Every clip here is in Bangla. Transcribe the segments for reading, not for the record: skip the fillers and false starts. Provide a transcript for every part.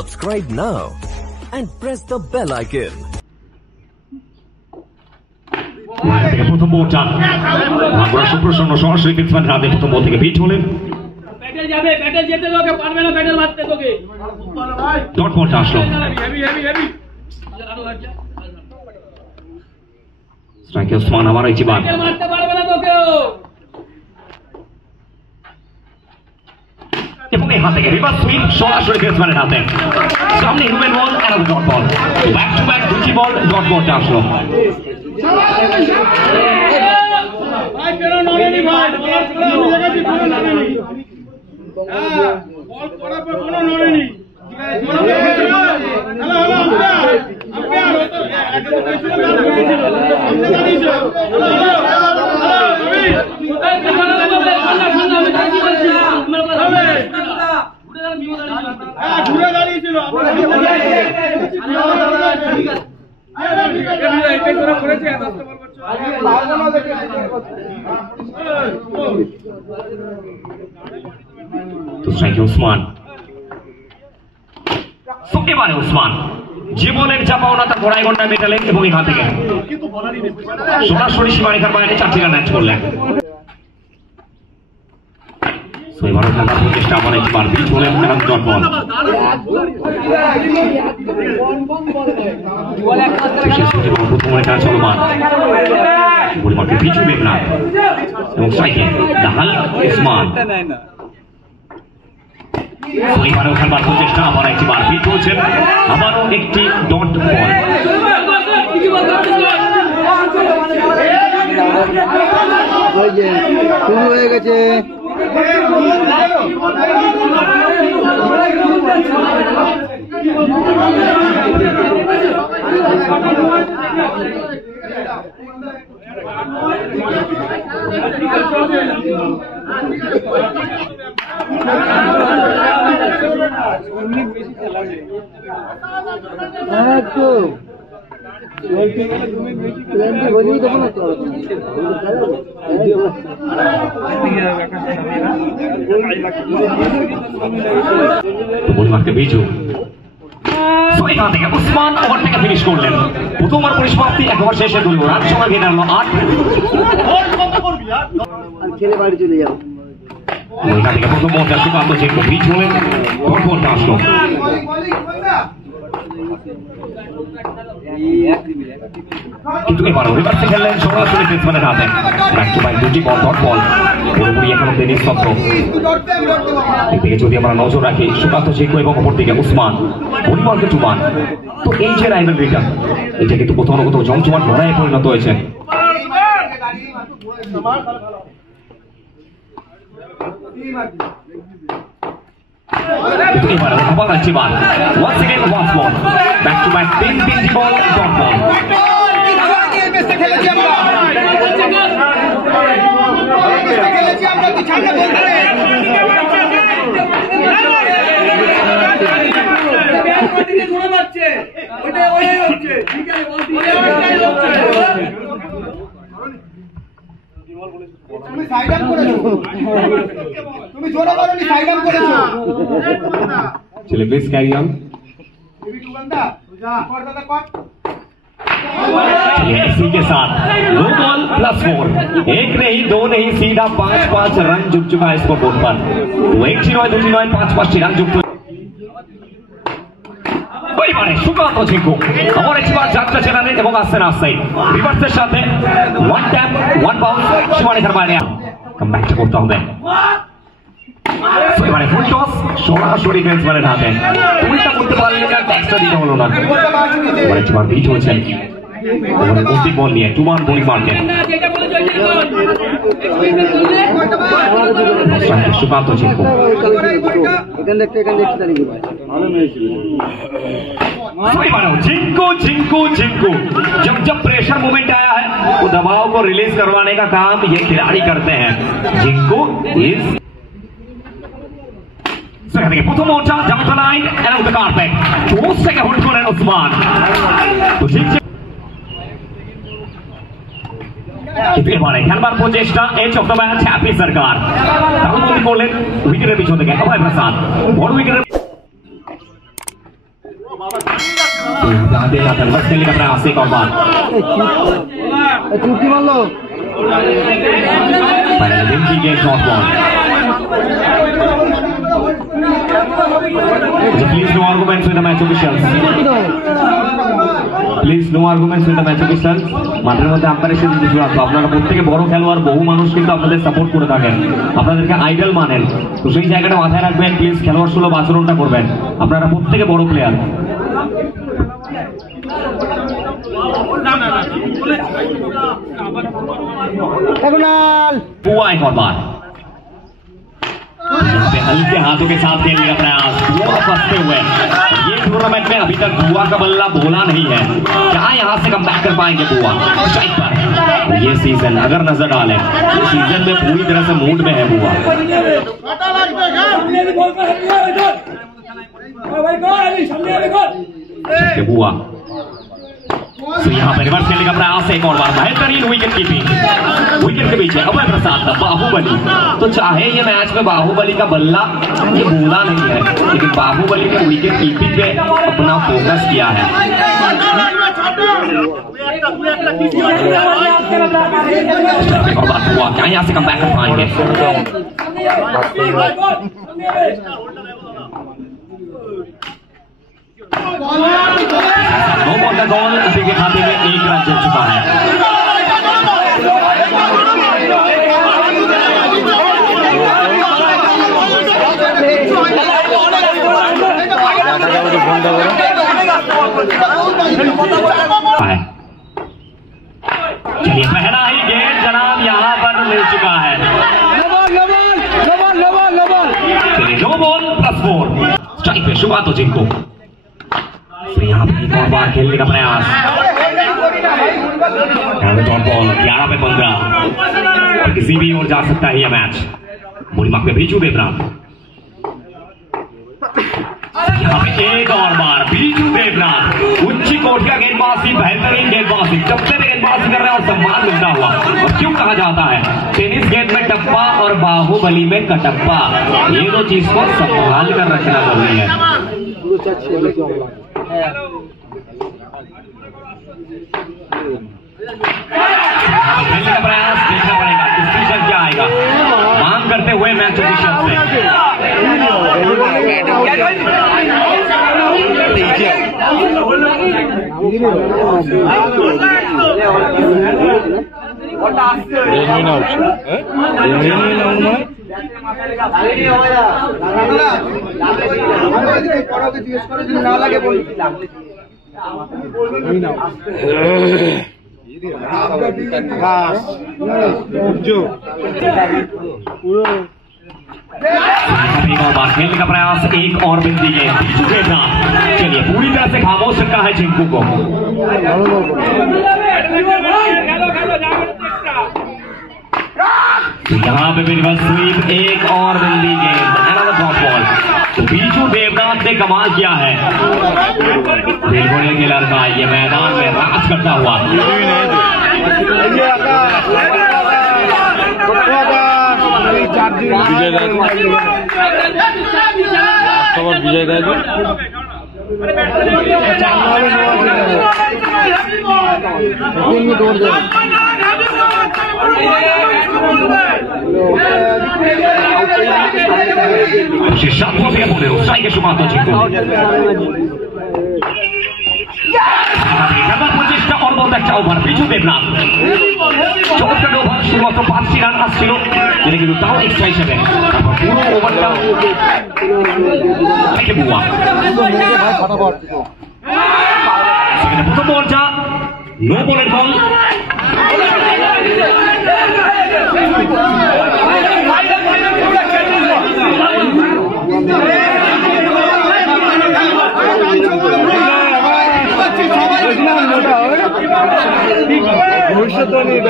Subscribe now and press the bell icon. প্রথম বলটা আমরা সুপ্রসন্ন সরাসরি ফিক্সম্যান রাতে প্রথম বল থেকে বিট হলেন ব্যাটেল যাবে ব্যাটেল যেতে তোকে পারবে না ব্যাটেল মারতে তোকে ডট বলটা আসলো স্ট্রাইকে ওসমান আবার এই বার ব্যাটেল মারতে পারবে না তোকে এবং এই হাতে রিভার্স সুইং সরাসরি ফিক্সম্যানের হাতে সামনে হিউম্যান বল আর dot ball back to back দুটি বল ডট বলটা আসলো ভাই কেন নড়েনি ভাই বলার পরে আমি দেখাচ্ছি কোনো নড়েনি হ্যাঁ বল করার পর কোনো নড়েনি হ্যালো হ্যালো আম্পায়ার হতো একটা তো কিছু না হয়েছিল সামনে দাঁড়িয়েছে হ্যালো হ্যালো আমি তাই বলছি আমার কথা হবে ঘুরে দাঁড়িয়েছিল তো স্ট্রাইকে ওসমান এবারে ওসমান জীবনের যা পাওনা তার গোড়ায় ঘন্টা মেটালেন এবং এখান থেকে সরাসরি সীমারেখার বাইরে 4টি রান ম্যাচ করলেন এবার খেলার চেষ্টা আমার একবার বিট হলেন এবং ডট বল প্রথম খেলা চলমান পরিমাণকে পিছু বেগনা এবং স্ট্রাইকে দাহাল ওসমান এবারেও খেলবার প্রচেষ্টা আবার একবার বিট হচ্ছেন আবারও একটি ডট বল শুরু হয়ে গেছে বিজু এখান থেকে ওসমান ওভার থেকে ফিনিশ করলেন প্রথম ওভার পরিসমাপ্তি এক ওভার শেষে 2 রান সময় গিয়ে দাঁড়ালো 8 খেলে বাড়ি চলে যাও ওইখান থেকে প্রথম বলটা সুকান্ত চেক বিচ হলেন ডট বলটা আসলো কিন্তু এবার রিভার্সে খেললেন সরাসরি ব্যাটসম্যানের হাতে ব্যাক টু ব্যাক দুটি বল ডট বল পুরোপুরি এখনো নিস্তব্ধ এদিকে যদি আমরা নজর রাখি সুকান্ত চেকো এবং অপরদিকে উসমান পরিবর্তে টুমান তো এই যে রাইভালরিটা এটা কিন্তু কোথাও না কোথাও জমজমাট লড়াইয়ে পরিণত হয়েছে এবার আবার আছে বার once again once more back to back তিনটি বল ডট বল খেলেছি আমরা তুই ছাড়না বল ধরে ঘুরে যাচ্ছে ওটা ওই হচ্ছে ঠিক আছে বল তুমি সাইড আপ করেছো তুমি জোরে করনি সাইড আপ করেছো চলে প্লিজ ক্যারি অন ये भी टुगंदा जा कर दादा कर इसी के साथ 2 बॉल प्लस 4 एक नहीं दो नहीं सीधा 5-5 रन जुट चुका है स्कोर बोर्ड पर तो 1-0 2-9 5-5 रन जुट ওই মানে সুকান্ত চেকো আবার একবার যাত্রা চালালেন এবং আসছে না আসছে রিভার্সের সাথে ওয়ান ট্যাপ ওয়ান বাউন্স সীমারেখার বাইরে কামব্যাকটা করতে হবে এবারে ফুল টস সরাসরি ব্যাটসম্যানের হাতে উল্টা করতে পারলেন না ট্যাক্সটা দিতে হলো না এবারে একবার বিট হয়েছে ওখানে অন্তিম বল নিয়ে টুমান বোলিং মারতেন সুকান্ত চেকো जिंकू जिंकू जिंकू जब प्रेशर मूवमेंट आया है वो दबाव को रिलीज करवाने का काम ये खिलाड़ी करते हैं जिंकू इज প্রথম ওটা jump the line around the carpet close থেকে হোল্ড করেন ওসমান তো কিন্তু এবারে খেলবার প্রচেষ্টা edge of the match happy Sarkar তারপর করলেন উইকেটের পিছন থেকে অভয় প্রসাদ বড় উইকেটের बस खेलने का प्रयास एक और बार चुटकी मार लो पहले दिन की game shot ball please no arguments with the match officials please no arguments with the match officials মাঠের মধ্যে আম্পায়ারের সাথে কিছু রাখবো আপনারা প্রত্যেকে বড় খেলোয়াড় বহু মানুষ কিন্তু আপনাদের সাপোর্ট করে থাকেন আপনাদেরকে আইডল মানেন তো সেই জায়গাটা মাথায় রাখবেন প্লিজ খেলোয়াড় সুলভ আচরণটা করবেন আপনারা প্রত্যেকে বড় প্লেয়ার बुआ एक और बार हल्के हाथों के साथ खेलने का प्रयास बुआ फंसते हुए ये टूर्नामेंट में अभी तक बुआ का बल्ला बोला नहीं है क्या यहां से कम बैक कर पाएंगे बुआ स्ट्राइक पर ये सीजन अगर नजर डालें तो सीजन में पूरी तरह से मूड में है बुआ बुआ तो यहाँ पर रिवर्स खेलने का प्रयास एक और बार बेहतरीन विकेट कीपिंग विकेट के पीछे अभय प्रसाद बाहुबली तो चाहे ये मैच में बाहुबली का बल्ला ये बोला नहीं है लेकिन बाहुबली ने विकेट कीपिंग पे अपना फोकस किया है एक और बार हुआ क्या यहाँ से कम बैक कर पाएंगे नो बॉल का गोल उसी के खाते में 1 रन चल चुका है चलिए पहला ही गेंद जनाब यहाँ पर मिल चुका है चलिए नो बॉल +4 स्ट्राइक पे शुरुआत हो जिनको यहाँ पर एक और बार खेलने का प्रयास डॉट बॉल 11 पे 15 किसी भी ओर जा सकता है यह मैच बुरीमाक पे बीजू देवनाथ यहाँ पे एक और बार बीजू देवनाथ ऊंची कोट का गेंदबाजी बेहतरीन गेंदबाजी टप्पे पे गेंदबाजी कर रहे हैं और सम्मान मिलता हुआ और क्यों कहा जाता है टेनिस गेंद में टप्पा और बाहुबली में कटप्पा ये दो चीज को संभाल कर रखना जरूरी है खेलने का प्रयास देखना पड़ेगा डिसीजन क्या आएगा मांग करते हुए मैच ऑफिशियल से खेलने का प्रयास एक और बिंदी गेंद चलिए पूरी तरह से खामोश रखा है जिंकू को यहाँ पे रिवर्स स्वीप एक और बिंदी गेंद अनदर ड्रॉप बॉल तो बीजू देवनाथ ने कमाल किया है के लड़का ये मैदान में राज करता हुआ विजय राजू और बहुत अच्छा ओवर बीजू देवनाथ 64 ओवर शुरुआत 5 রান আসছিল যেটা কিন্তু তাও এক্সট্রা হিসেবে পুরো ওভারটা থেকে বুয়া সেখানে প্রথম বলটা নো বলের বল ভবিষ্যৎ নিয়ে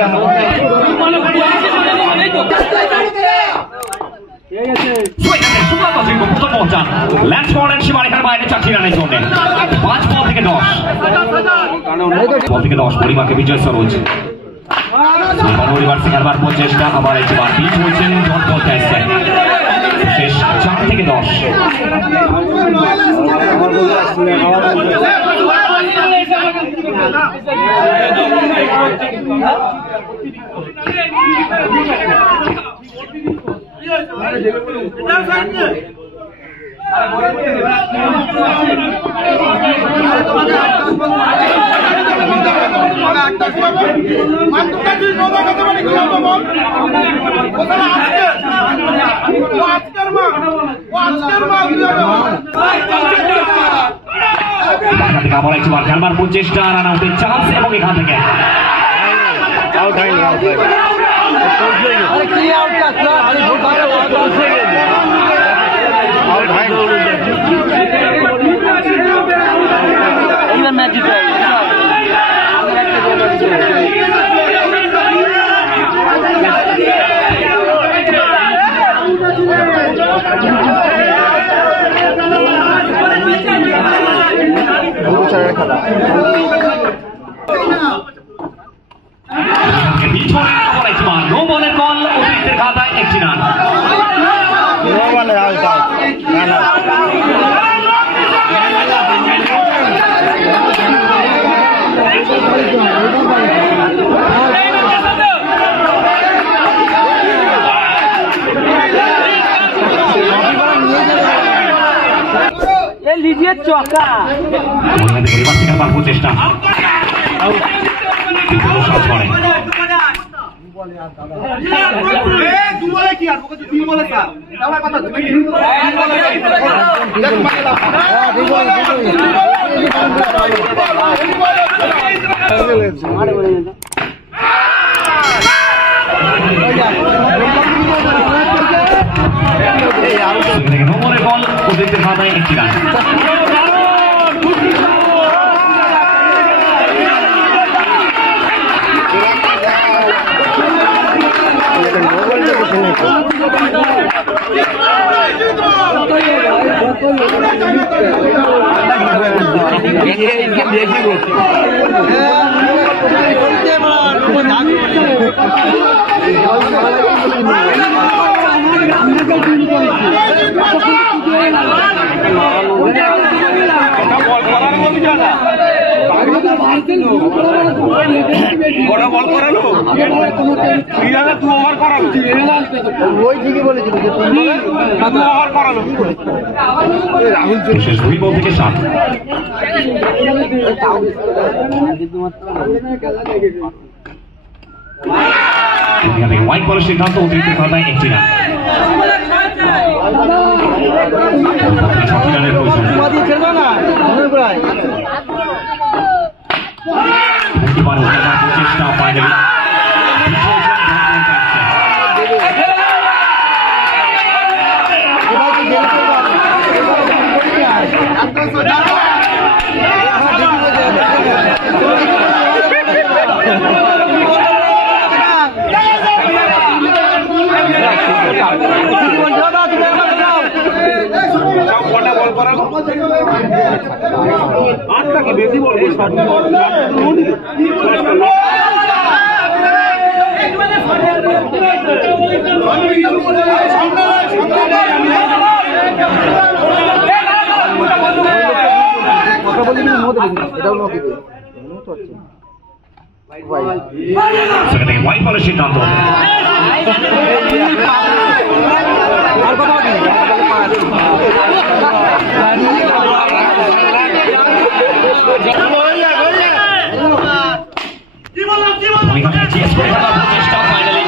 ল্যান্স করেন সীমারেখার বাইরে 4 রানের জন্য 5 বল থেকে 10 বল থেকে 10 পরিমাকে বিজয় সরোজ রিভার্সে খেলবার চেষ্টা আবার একবার পিচ হয়েছেন ডট বল চাইছে শেষ 4 থেকে 10। আবার একবার জার্মান প্রচেষ্টা, রান আউটের চান্স এবং এখান থেকে আউট হয়নি, আউট হয়নি। আরে কি আউট কাটলো? আরে ভুল করে আউট হয়ে গেল। আউট হয়নি। এইবার ম্যাচ জিতে যাবে। খেলা নো বলের বল, অতিরিক্তের খাতায় 1 রান। নো বলে আউট, রান আউট। लीजिए चौका প্রচেষ্টা নম্বরের বল, অতিরিক্তের খাতায় 1 রান। শেষ 2 বল থেকে 7। হোয়াইট বলের সিদ্ধান্ত, অতিরিক্ত খাতায় 1 রান। 6 রানের প্রয়োজন। চেষ্টা ফাইনালি বেশি বলবো হোয়াইট বলের সিদ্ধান্ত। চেষ্টা ফাইনালি